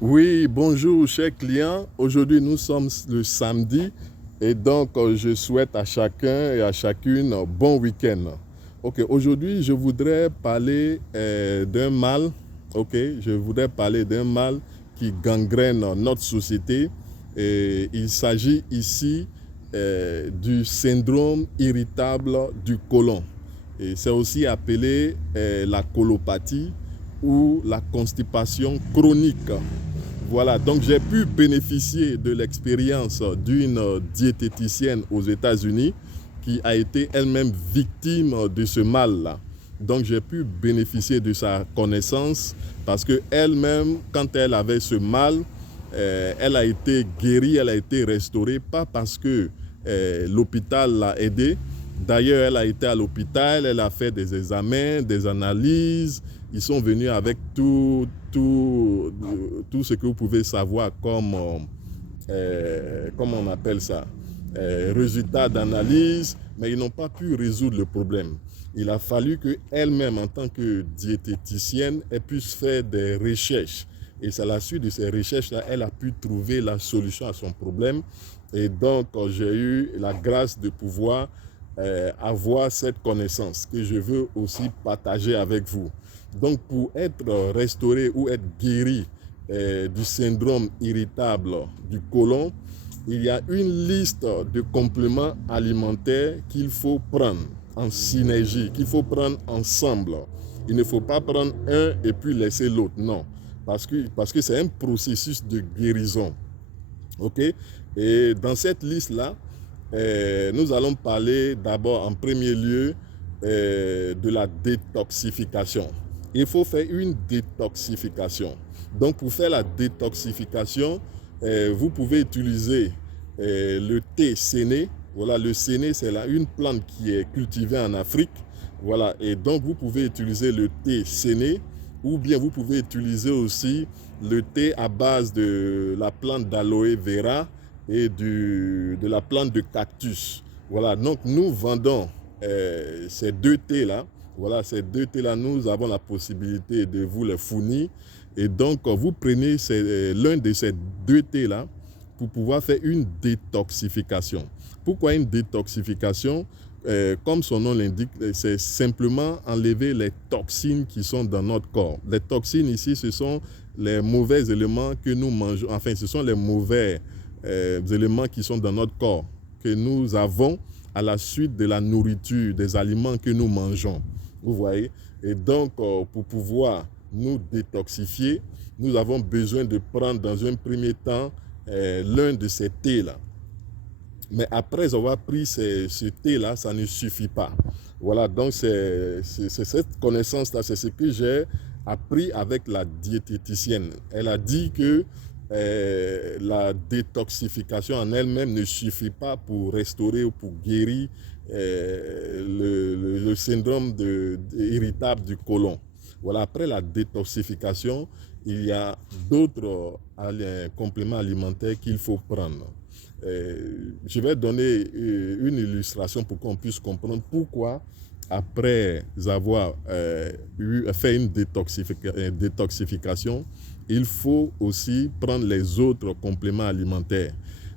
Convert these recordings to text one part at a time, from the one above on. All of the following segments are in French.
Oui, bonjour chers clients. Aujourd'hui, nous sommes le samedi et donc je souhaite à chacun et à chacune un bon week-end. Ok, aujourd'hui, je voudrais parler d'un mal. Ok, je voudrais parler d'un mal qui gangrène notre société. Et il s'agit ici du syndrome irritable du côlon. Et c'est aussi appelé la colopathie ou la constipation chronique. Voilà, donc j'ai pu bénéficier de l'expérience d'une diététicienne aux États-Unis qui a été elle-même victime de ce mal-là. Donc j'ai pu bénéficier de sa connaissance parce que elle-même, quand elle avait ce mal, elle a été guérie, elle a été restaurée, pas parce que l'hôpital l'a aidée. D'ailleurs, elle a été à l'hôpital, elle a fait des examens, des analyses. Ils sont venus avec tout ce que vous pouvez savoir comme, comment on appelle ça, résultats d'analyse, mais ils n'ont pas pu résoudre le problème. Il a fallu qu'elle-même, en tant que diététicienne, elle puisse faire des recherches. Et c'est à la suite de ces recherches-là, elle a pu trouver la solution à son problème. Et donc, j'ai eu la grâce de pouvoir avoir cette connaissance que je veux aussi partager avec vous. Donc, pour être restauré ou être guéri du syndrome irritable du côlon, il y a une liste de compléments alimentaires qu'il faut prendre en synergie, qu'il faut prendre ensemble. Il ne faut pas prendre un et puis laisser l'autre, non. Parce que c'est un processus de guérison. OK? Et dans cette liste-là, nous allons parler d'abord en premier lieu de la détoxification. Il faut faire une détoxification. Donc pour faire la détoxification, vous pouvez utiliser le thé séné. Voilà, le séné, c'est une plante qui est cultivée en Afrique. Voilà, et donc vous pouvez utiliser le thé séné ou bien vous pouvez utiliser aussi le thé à base de la plante d'aloe vera et de la plante de cactus. Voilà, donc nous vendons ces deux thés-là. Voilà, ces deux thés-là, nous avons la possibilité de vous les fournir. Et donc, vous prenez l'un de ces deux thés-là pour pouvoir faire une détoxification. Pourquoi une détoxification? Comme son nom l'indique, c'est simplement enlever les toxines qui sont dans notre corps. Les toxines ici, ce sont les mauvais éléments que nous mangeons. Enfin, ce sont les mauvais éléments qui sont dans notre corps, que nous avons à la suite de la nourriture, des aliments que nous mangeons. Vous voyez? Et donc, pour pouvoir nous détoxifier, nous avons besoin de prendre dans un premier temps l'un de ces thés-là. Mais après avoir pris ce thé-là, ça ne suffit pas. Voilà, donc c'est cette connaissance-là, c'est ce que j'ai appris avec la diététicienne. Elle a dit que la détoxification en elle-même ne suffit pas pour restaurer ou pour guérir le syndrome irritable du côlon. Voilà, après la détoxification, il y a d'autres compléments alimentaires qu'il faut prendre. Je vais donner une illustration pour qu'on puisse comprendre pourquoi, après avoir fait une détoxification, il faut aussi prendre les autres compléments alimentaires.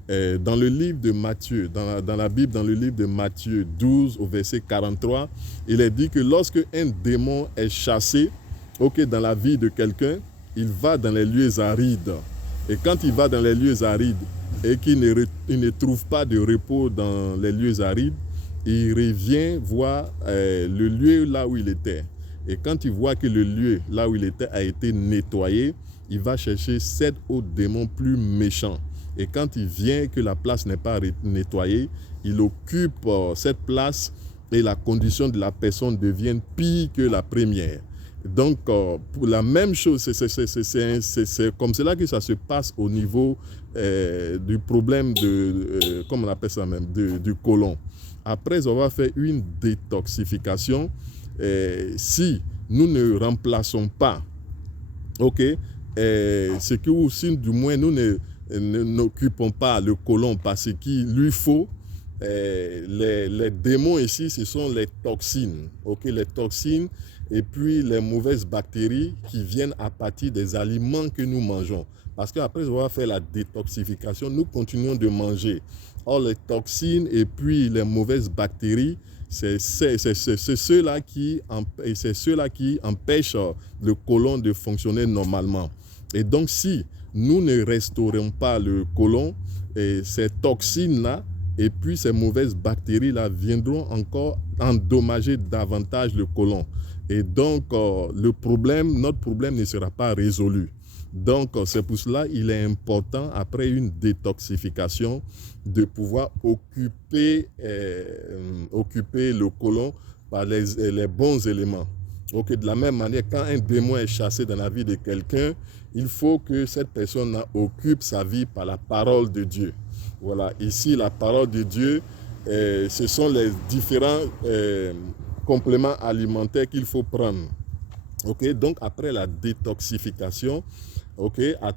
Dans le livre de Matthieu, dans la Bible, dans le livre de Matthieu 12 au verset 43, il est dit que lorsque un démon est chassé, dans la vie de quelqu'un, il va dans les lieux arides. Et quand il va dans les lieux arides et qu'il ne trouve pas de repos dans les lieux arides, il revient voir le lieu là où il était. Et quand il voit que le lieu là où il était a été nettoyé, il va chercher 7 autres démons plus méchants. Et quand il vient que la place n'est pas nettoyée, il occupe cette place et la condition de la personne devient pire que la première. Donc, pour la même chose, c'est comme cela que ça se passe au niveau du problème comment on appelle ça même, du côlon. Après avoir fait une détoxification, si nous ne remplaçons pas, ce que aussi, du moins, nous n'occupons pas le côlon par ce qu'il lui faut, les démons ici, ce sont les toxines, ok, les toxines et puis les mauvaises bactéries qui viennent à partir des aliments que nous mangeons. Parce qu'après avoir fait la détoxification, nous continuons de manger. Or, les toxines et puis les mauvaises bactéries, c'est ceux-là qui empêchent le côlon de fonctionner normalement. Et donc, si nous ne restaurons pas le côlon, et ces toxines-là et puis ces mauvaises bactéries-là viendront encore endommager davantage le côlon. Et donc, notre problème ne sera pas résolu. Donc, c'est pour cela qu'il est important, après une détoxification, de pouvoir occuper le côlon par les bons éléments. Okay, de la même manière, quand un démon est chassé dans la vie de quelqu'un, il faut que cette personne occupe sa vie par la parole de Dieu. Voilà, ici, la parole de Dieu, ce sont les différents compléments alimentaires qu'il faut prendre. Okay, donc, après la détoxification,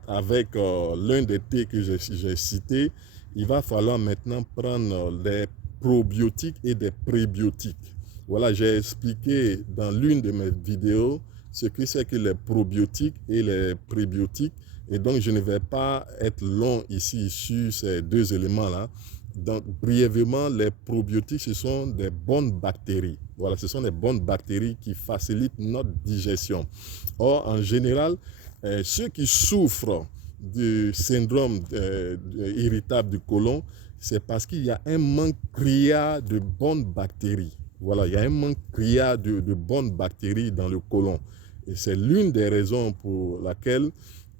avec l'un des thés que j'ai cité, il va falloir maintenant prendre des probiotiques et des prébiotiques. Voilà, j'ai expliqué dans l'une de mes vidéos ce que c'est que les probiotiques et les prébiotiques. Et donc, je ne vais pas être long ici sur ces deux éléments-là. Donc, brièvement, les probiotiques, ce sont des bonnes bactéries. Voilà, ce sont des bonnes bactéries qui facilitent notre digestion. Or, en général, ceux qui souffrent du syndrome irritable du côlon, c'est parce qu'il y a un manque criard de bonnes bactéries. Voilà, il y a un manque criard de bonnes bactéries dans le côlon. Et c'est l'une des raisons pour laquelle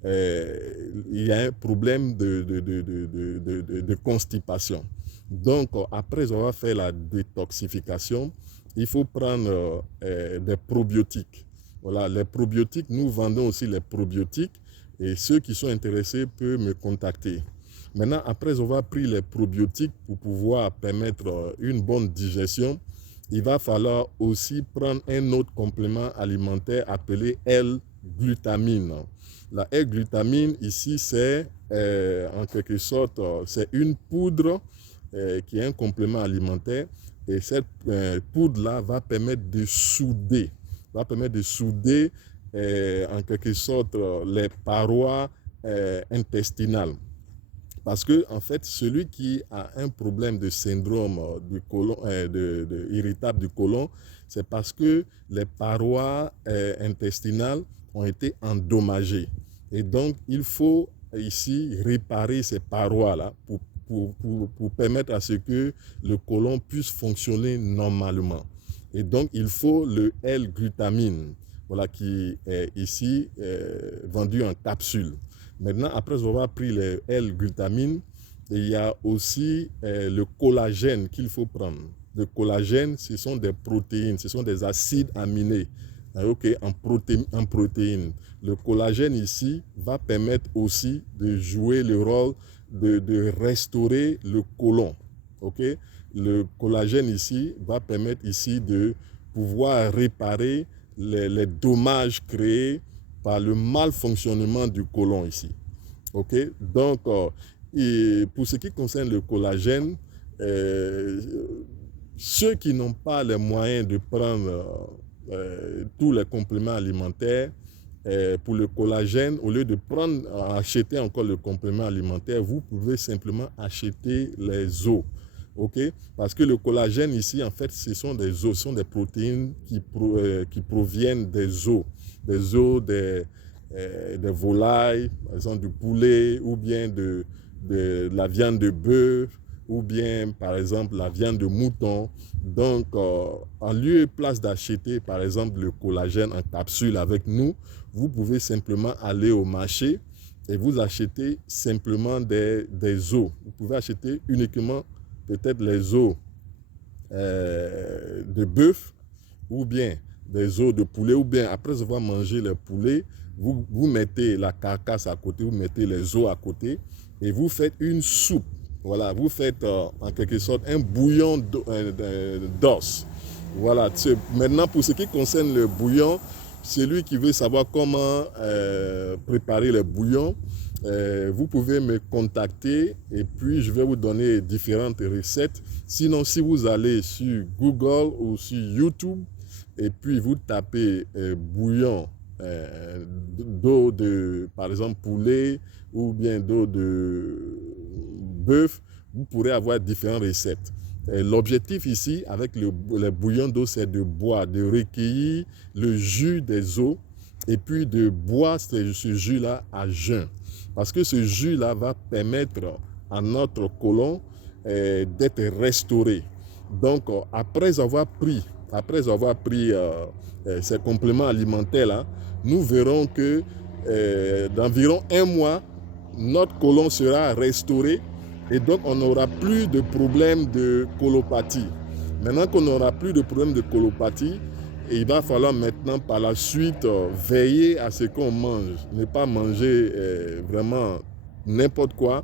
il y a un problème de constipation. Donc, après avoir fait la détoxification, il faut prendre des probiotiques. Voilà, les probiotiques, nous vendons aussi les probiotiques et ceux qui sont intéressés peuvent me contacter. Maintenant, après avoir pris les probiotiques pour pouvoir permettre une bonne digestion, il va falloir aussi prendre un autre complément alimentaire appelé L-glutamine. La L-glutamine, ici, c'est en quelque sorte, c'est une poudre qui est un complément alimentaire. Et cette poudre-là va permettre de souder, en quelque sorte les parois intestinales. Parce que, en fait, celui qui a un problème de syndrome du côlon, irritable du côlon, c'est parce que les parois intestinales ont été endommagées. Et donc, il faut ici réparer ces parois-là pour permettre à ce que le côlon puisse fonctionner normalement. Et donc, il faut le L-glutamine, voilà, qui est ici vendu en capsule. Maintenant, après avoir pris le L-glutamine, il y a aussi le collagène qu'il faut prendre. Le collagène, ce sont des protéines, ce sont des acides aminés en protéines. Le collagène ici va permettre aussi de jouer le rôle de restaurer le côlon. Le collagène ici va permettre ici de pouvoir réparer les dommages créés par le mal fonctionnement du côlon ici. Donc, et pour ce qui concerne le collagène, ceux qui n'ont pas les moyens de prendre tous les compléments alimentaires, pour le collagène, au lieu de acheter encore le complément alimentaire, vous pouvez simplement acheter les os. Parce que le collagène ici, en fait, ce sont des os, ce sont des protéines qui proviennent des os des volailles, par exemple du poulet, ou bien de la viande de bœuf, ou bien par exemple la viande de mouton. Donc, en lieu et place d'acheter par exemple le collagène en capsule avec nous, vous pouvez simplement aller au marché et vous achetez simplement des os. Vous pouvez acheter uniquement peut-être les os de bœuf ou bien des os de poulet, ou bien après avoir mangé le poulet, vous mettez la carcasse à côté, vous mettez les os à côté et vous faites une soupe. Voilà, vous faites en quelque sorte un bouillon d'os. Voilà, maintenant pour ce qui concerne le bouillon, celui qui veut savoir comment préparer le bouillon, vous pouvez me contacter et puis je vais vous donner différentes recettes. Sinon, si vous allez sur Google ou sur YouTube et puis vous tapez bouillon d'eau de, par exemple, poulet ou bien d'eau de bœuf, vous pourrez avoir différentes recettes. L'objectif ici, avec le bouillon d'eau, c'est de boire, de recueillir le jus des eaux et puis de boire ce jus-là à jeun. Parce que ce jus-là va permettre à notre côlon d'être restauré. Donc, après avoir pris ces compléments alimentaires-là, nous verrons que d'environ 1 mois, notre côlon sera restauré et donc on n'aura plus de problème de colopathie. Maintenant qu'on n'aura plus de problème de colopathie, il va falloir maintenant par la suite veiller à ce qu'on mange. Ne pas manger vraiment n'importe quoi,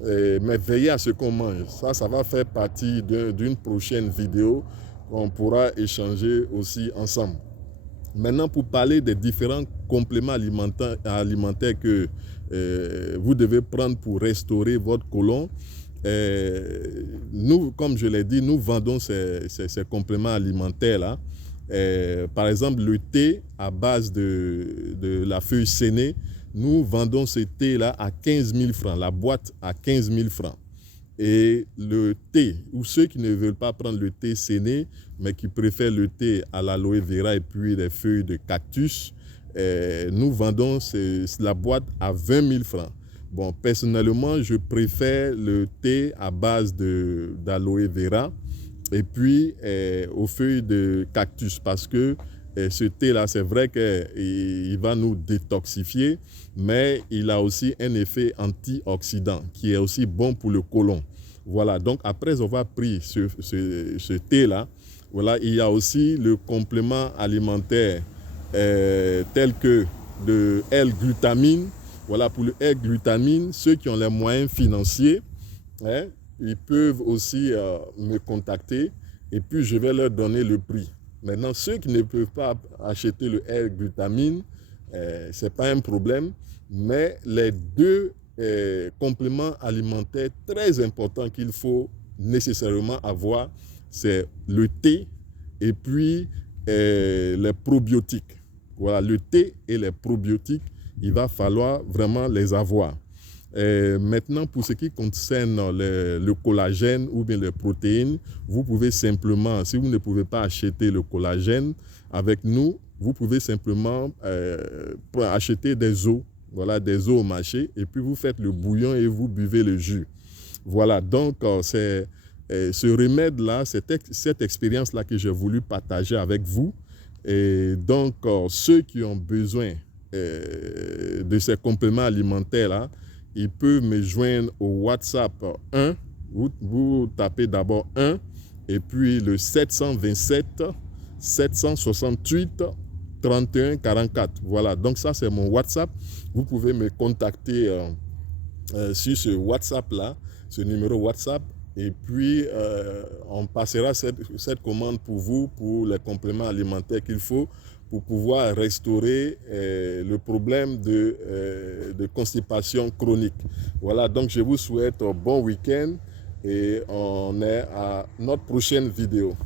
mais veiller à ce qu'on mange. Ça va faire partie d'une prochaine vidéo qu'on pourra échanger aussi ensemble. Maintenant, pour parler des différents compléments alimentaires que vous devez prendre pour restaurer votre côlon, nous, comme je l'ai dit, nous vendons ces compléments alimentaires-là. Par exemple, le thé à base de la feuille sénée, nous vendons ce thé-là à 15 000 francs, la boîte à 15 000 francs. Et le thé, ou ceux qui ne veulent pas prendre le thé séné, mais qui préfèrent le thé à l'aloe vera et puis les feuilles de cactus, nous vendons la boîte à 20 000 francs. Bon, personnellement, je préfère le thé à base d'aloe vera et puis aux feuilles de cactus parce que ce thé-là, c'est vrai qu'il va nous détoxifier, mais il a aussi un effet antioxydant qui est aussi bon pour le côlon. Voilà, donc après avoir pris ce thé-là, voilà, il y a aussi le complément alimentaire tel que le L-glutamine. Voilà, pour le L-glutamine, ceux qui ont les moyens financiers, ils peuvent aussi me contacter et puis je vais leur donner le prix. Maintenant, ceux qui ne peuvent pas acheter le L-glutamine, ce n'est pas un problème, mais les deux compléments alimentaires très importants qu'il faut nécessairement avoir, c'est le thé et puis les probiotiques. Voilà, le thé et les probiotiques, il va falloir vraiment les avoir. Maintenant, pour ce qui concerne le collagène ou bien les protéines, vous pouvez simplement, si vous ne pouvez pas acheter le collagène avec nous, vous pouvez simplement acheter des os, voilà, des os au marché, et puis vous faites le bouillon et vous buvez le jus. Voilà, donc c'est ce remède-là, cette expérience-là que j'ai voulu partager avec vous. Et donc, ceux qui ont besoin de ces compléments alimentaires-là, ils peuvent me joindre au WhatsApp 1. Vous tapez d'abord 1 et puis le 727 768 31 44. Voilà, donc ça c'est mon WhatsApp. Vous pouvez me contacter sur ce WhatsApp-là, ce numéro WhatsApp. Et puis, on passera cette commande pour vous, pour les compléments alimentaires qu'il faut pour pouvoir restaurer le problème de constipation chronique. Voilà, donc je vous souhaite un bon week-end et on est à notre prochaine vidéo.